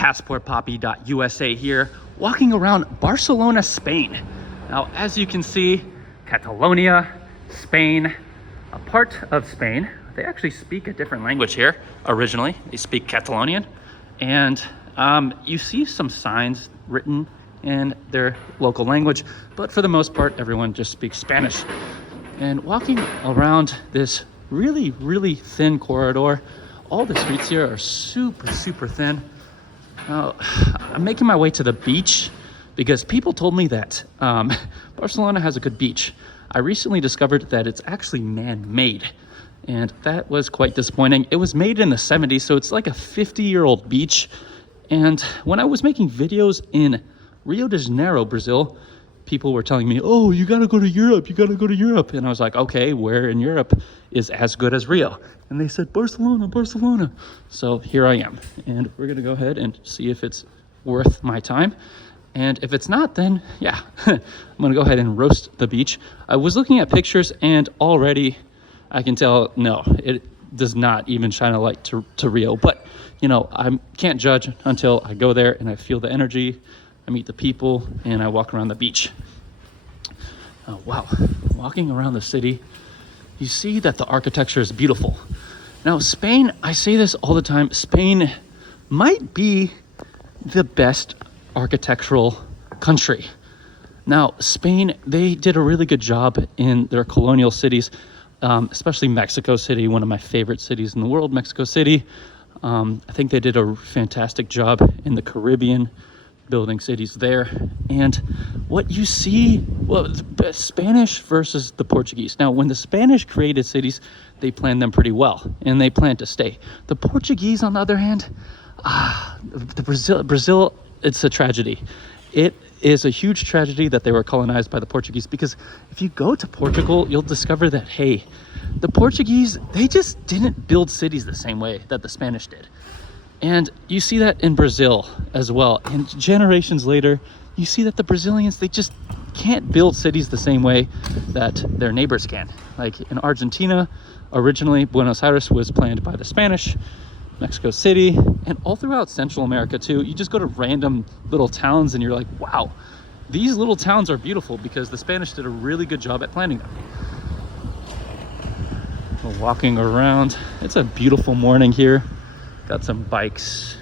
passportpoppy.usa here, walking around Barcelona, Spain. Now, as you can see, Catalonia, Spain, a part of Spain. They actually speak a different language here originally. They speak Catalonian. And you see some signs written in their local language, but for the most part, everyone just speaks Spanish. And walking around this really, really thin corridor, all the streets here are super, super thin. I'm making my way to the beach because people told me that Barcelona has a good beach. I recently discovered that it's actually man-made, and that was quite disappointing. It was made in the 70s, so it's like a 50-year-old beach. And when I was making videos in Rio de Janeiro, Brazil, people were telling me, oh, you gotta go to Europe, you gotta go to Europe. And I was like, okay, where in Europe is as good as Rio? And they said, Barcelona, Barcelona. So here I am. And we're gonna go ahead and see if it's worth my time. And if it's not, then yeah, I'm gonna go ahead and roast the beach. I was looking at pictures and already I can tell, no, it does not even shine a light to Rio. But, you know, I can't judge until I go there and I feel the energy, I meet the people, and I walk around the beach. Oh, wow. Walking around the city, you see that the architecture is beautiful. Now, Spain, I say this all the time, Spain might be the best architectural country. Now, Spain, they did a really good job in their colonial cities, especially Mexico City, one of my favorite cities in the world, Mexico City. I think they did a fantastic job in the Caribbean, building cities there. And what you see, well, the Spanish versus the Portuguese. Now, when the Spanish created cities, they planned them pretty well, and they planned to stay. The Portuguese, on the other hand, Brazil, it's a tragedy. It is a huge tragedy that they were colonized by the Portuguese, because if you go to Portugal, you'll discover that, hey, the Portuguese, they just didn't build cities the same way that the Spanish did. And you see that in Brazil as well. And generations later, you see that the Brazilians, they just can't build cities the same way that their neighbors can. Like in Argentina, originally Buenos Aires was planned by the Spanish, Mexico City, and all throughout Central America too. You just go to random little towns and you're like, wow, these little towns are beautiful because the Spanish did a really good job at planning them. We're walking around. It's a beautiful morning here. Got some bikes,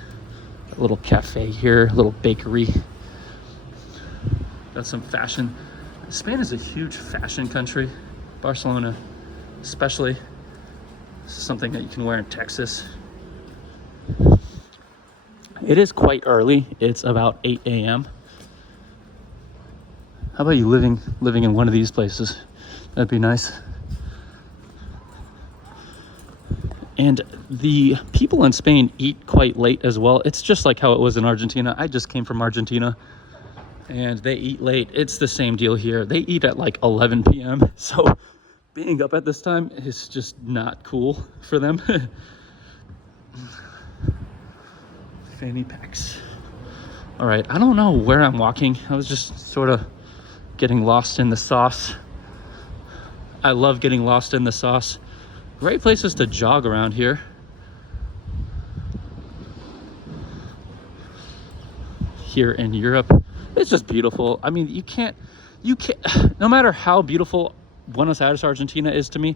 a little cafe here, a little bakery. Got some fashion. Spain is a huge fashion country. Barcelona, especially. This is something that you can wear in Texas. It is quite early. It's about 8 a.m. How about you living in one of these places? That'd be nice. And the people in Spain eat quite late as well. It's just like how it was in Argentina. I just came from Argentina and they eat late. It's the same deal here. They eat at like 11 p.m. So being up at this time is just not cool for them. Fanny packs. All right, I don't know where I'm walking. I was just sort of getting lost in the sauce. I love getting lost in the sauce. Great places to jog around here. Here in Europe, it's just beautiful. I mean, you can't, no matter how beautiful Buenos Aires, Argentina is to me,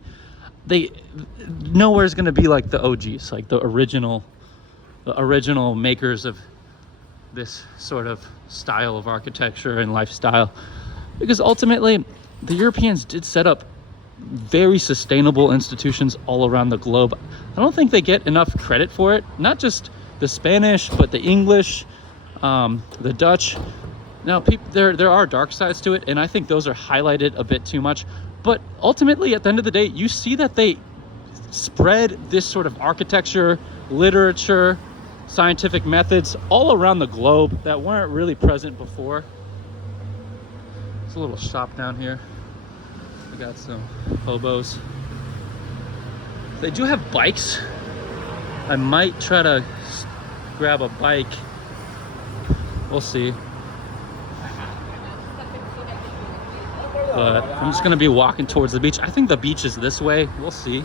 nowhere is going to be like the OGs, like the original makers of this sort of style of architecture and lifestyle. Because ultimately, the Europeans did set up very sustainable institutions all around the globe. I don't think they get enough credit for it. Not just the Spanish, but the English, the Dutch. Now, there are dark sides to it, and I think those are highlighted a bit too much. But ultimately, at the end of the day, you see that they spread this sort of architecture, literature, scientific methods all around the globe that weren't really present before. There's a little shop down here. We got some hobos. They do have bikes. I might try to grab a bike. We'll see. But I'm just gonna be walking towards the beach. I think the beach is this way. We'll see.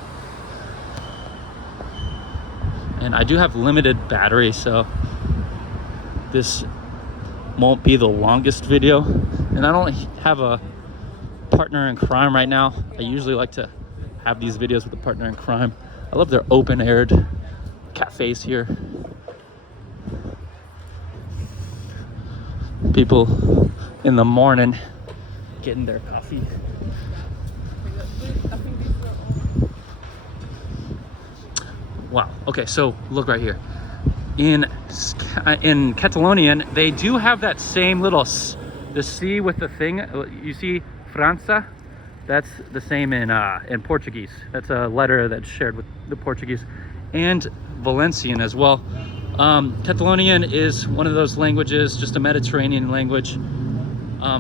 And I do have limited battery, so this won't be the longest video, and I don't have a partner in crime right now. I usually like to have these videos with a partner in crime. I love their open-aired cafes here. People in the morning getting their coffee. Wow. Okay, so look right here. In Catalonian, they do have that same little the C with the thing. You see França? That's the same in Portuguese. That's a letter that's shared with the Portuguese and Valencian as well. Catalonian is one of those languages, just a Mediterranean language,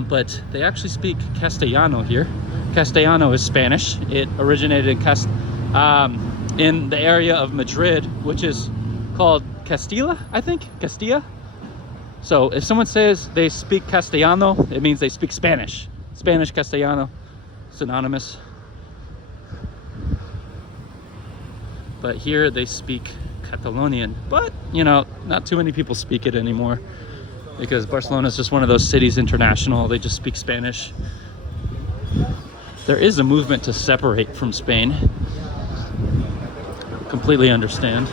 but they actually speak Castellano here. Castellano is Spanish. It originated in the area of Madrid, which is called Castilla, I think, Castilla. So if someone says they speak Castellano, it means they speak Spanish. Spanish, Castellano, synonymous. But here they speak Catalonian, but you know, not too many people speak it anymore because Barcelona is just one of those cities international. They just speak Spanish. There is a movement to separate from Spain. Completely understand.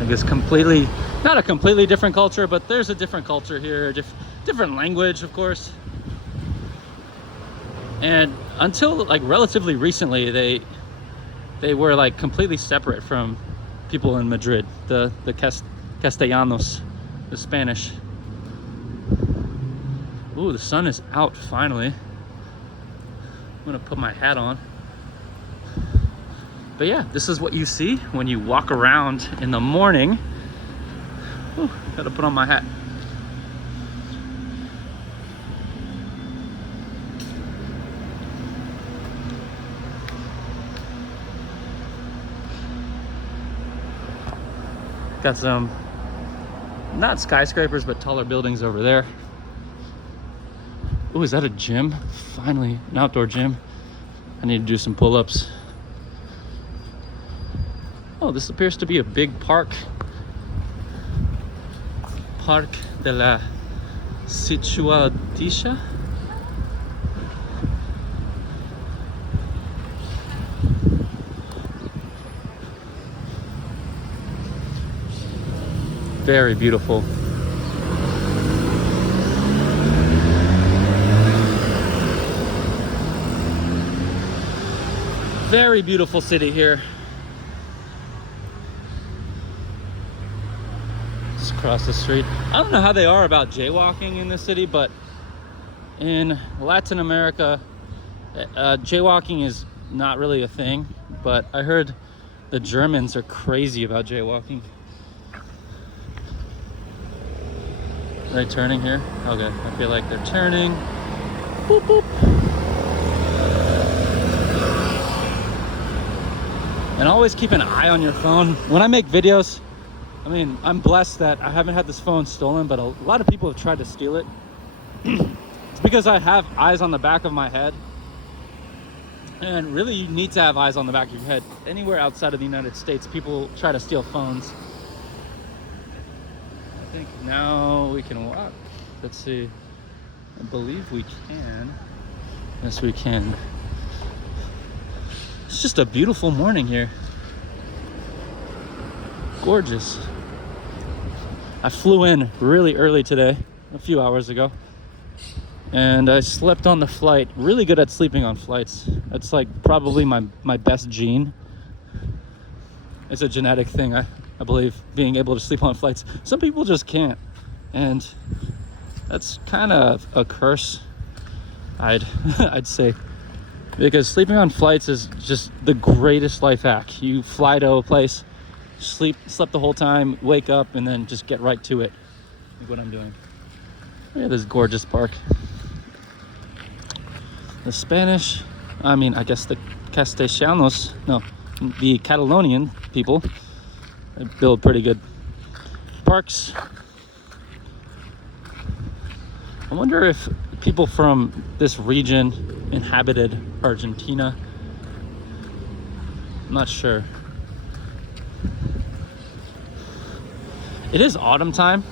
I guess completely, not a completely different culture, but there's a different culture here, different language, of course. And until like relatively recently, they were like completely separate from people in Madrid, the Castellanos, the Spanish. Ooh, the sun is out finally. I'm gonna put my hat on. But yeah, this is what you see when you walk around in the morning. Ooh, gotta put on my hat. Got some, not skyscrapers, but taller buildings over there. Ooh, is that a gym? Finally, an outdoor gym. I need to do some pull-ups. Oh, this appears to be a big park. Parc de la Situadisha. Very beautiful. Very beautiful city here. Just across the street. I don't know how they are about jaywalking in this city, but in Latin America, jaywalking is not really a thing. But I heard the Germans are crazy about jaywalking. Are they turning here? Okay, I feel like they're turning. Boop, boop. And always keep an eye on your phone. When I make videos, I mean, I'm blessed that I haven't had this phone stolen, but a lot of people have tried to steal it. It's because I have eyes on the back of my head. And really, you need to have eyes on the back of your head. Anywhere outside of the United States, people try to steal phones. I think now we can walk. Let's see. I believe we can. Yes, we can. It's just a beautiful morning here. Gorgeous. I flew in really early today, a few hours ago. And I slept on the flight. Really good at sleeping on flights. That's like probably my best gene. It's a genetic thing, I believe, being able to sleep on flights. Some people just can't, and that's kind of a curse, I'd say, because sleeping on flights is just the greatest life hack. You fly to a place, sleep the whole time, wake up, and then just get right to it. Look what I'm doing. Look at this gorgeous park. The Spanish, I mean, I guess the Castellanos, no, the Catalonian people, they build pretty good parks. I wonder if people from this region inhabited Argentina. I'm not sure. It is autumn time,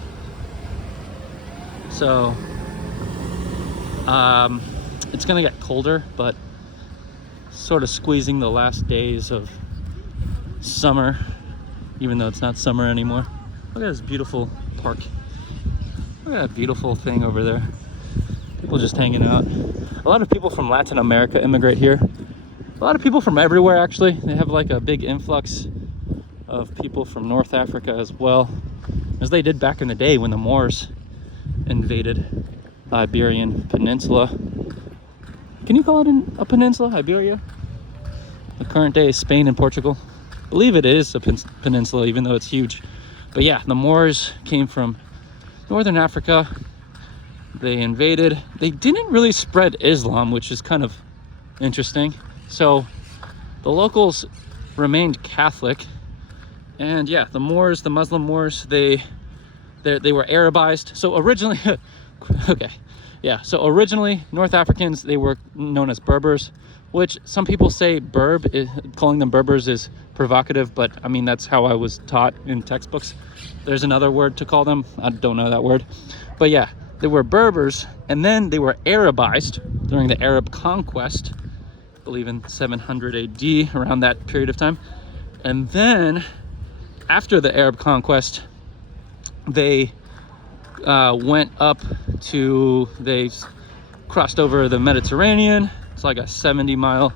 so it's gonna get colder, but sort of squeezing the last days of summer, even though it's not summer anymore. Look at this beautiful park. Look at that beautiful thing over there. People just hanging out. A lot of people from Latin America immigrate here. A lot of people from everywhere, actually. They have like a big influx of people from North Africa as well, as they did back in the day when the Moors invaded the Iberian Peninsula. Can you call it a peninsula, Iberia? The current day is Spain and Portugal. I believe it is a peninsula, even though it's huge. But yeah, the Moors came from Northern Africa. They invaded. They didn't really spread Islam, which is kind of interesting. So the locals remained Catholic. And yeah, the Moors, the Muslim Moors, they were Arabized. So originally, okay, yeah. So originally, North Africans, they were known as Berbers, which some people say calling them Berbers is provocative, but I mean, that's how I was taught in textbooks. There's another word to call them. I don't know that word. But yeah, they were Berbers, and then they were Arabized during the Arab conquest, I believe in 700 AD, around that period of time. And then after the Arab conquest, they they crossed over the Mediterranean. It's like a 70 mile,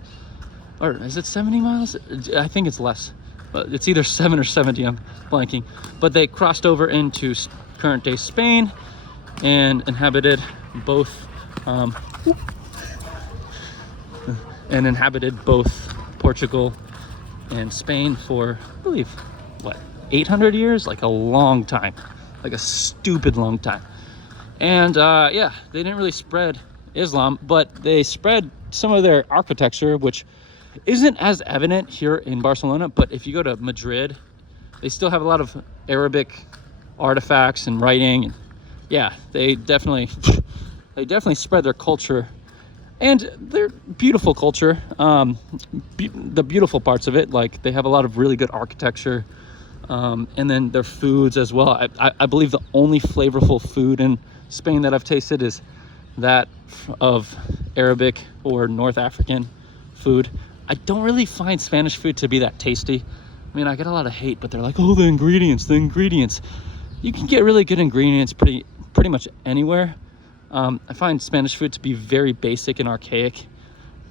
or is it 70 miles? I think it's less, but it's either 7 or 70, I'm blanking. But they crossed over into current day Spain and inhabited both Portugal and Spain for, I believe, what, 800 years? Like a long time, like a stupid long time. And yeah, they didn't really spread Islam, but they spread some of their architecture, which isn't as evident here in Barcelona. But if you go to Madrid, they still have a lot of Arabic artifacts and writing. And yeah, they definitely spread their culture and their beautiful culture. The beautiful parts of it, like they have a lot of really good architecture, and then their foods as well. I believe the only flavorful food in Spain that I've tasted is that of Arabic or North African food. I don't really find Spanish food to be that tasty. I mean, I get a lot of hate, but they're like, oh, the ingredients. You can get really good ingredients pretty much anywhere. I find Spanish food to be very basic and archaic.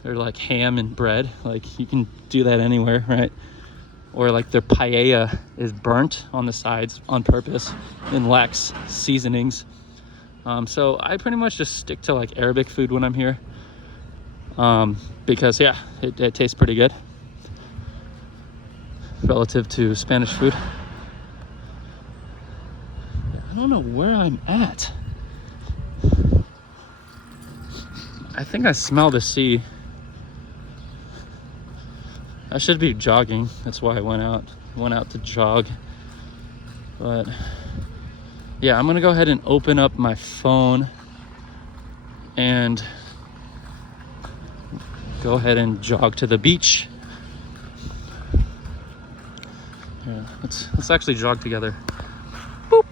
They're like ham and bread. Like you can do that anywhere, right? Or like their paella is burnt on the sides on purpose and lacks seasonings. So I pretty much just stick to like Arabic food when I'm here, because yeah, it tastes pretty good relative to Spanish food. I don't know where I'm at. I think I smell the sea. I should be jogging. That's why I went out to jog. But yeah, I'm gonna go ahead and open up my phone and go ahead and jog to the beach. Yeah, let's actually jog together. Boop.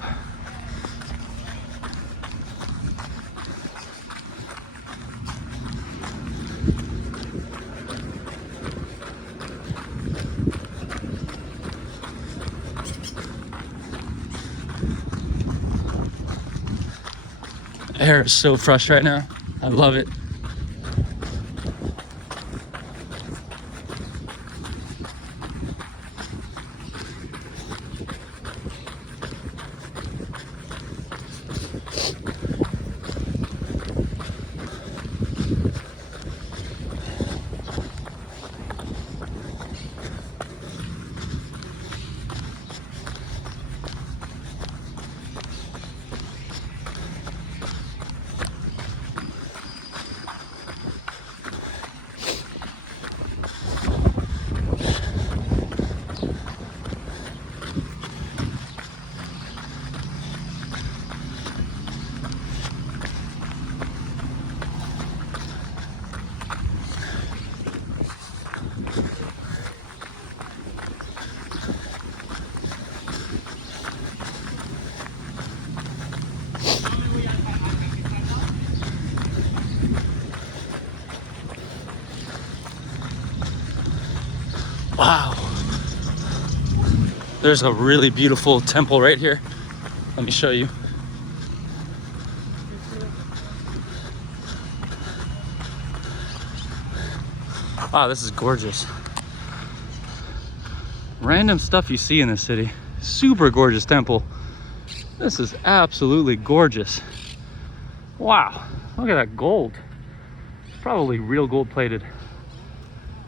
Air is so fresh right now. I love it. There's a really beautiful temple right here. Let me show you. Wow, this is gorgeous. Random stuff you see in this city. Super gorgeous temple. This is absolutely gorgeous. Wow, look at that gold. Probably real gold plated.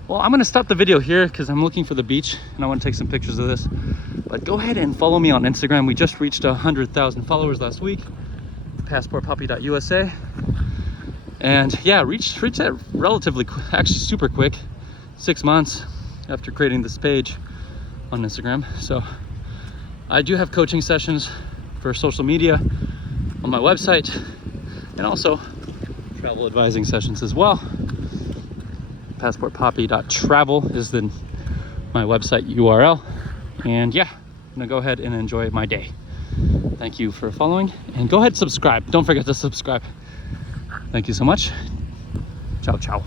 Well, I'm gonna stop the video here because I'm looking for the beach and I want to take some pictures of this. But go ahead and follow me on Instagram. We just reached 100,000 followers last week. passportpoppy.usa. And yeah, reached that relatively, actually super quick. 6 months after creating this page on Instagram. So I do have coaching sessions for social media on my website, and also travel advising sessions as well. passportpoppy.travel is my website URL. And yeah, I'm gonna go ahead and enjoy my day. Thank you for following, and go ahead and subscribe. Don't forget to subscribe. Thank you so much. Ciao, ciao.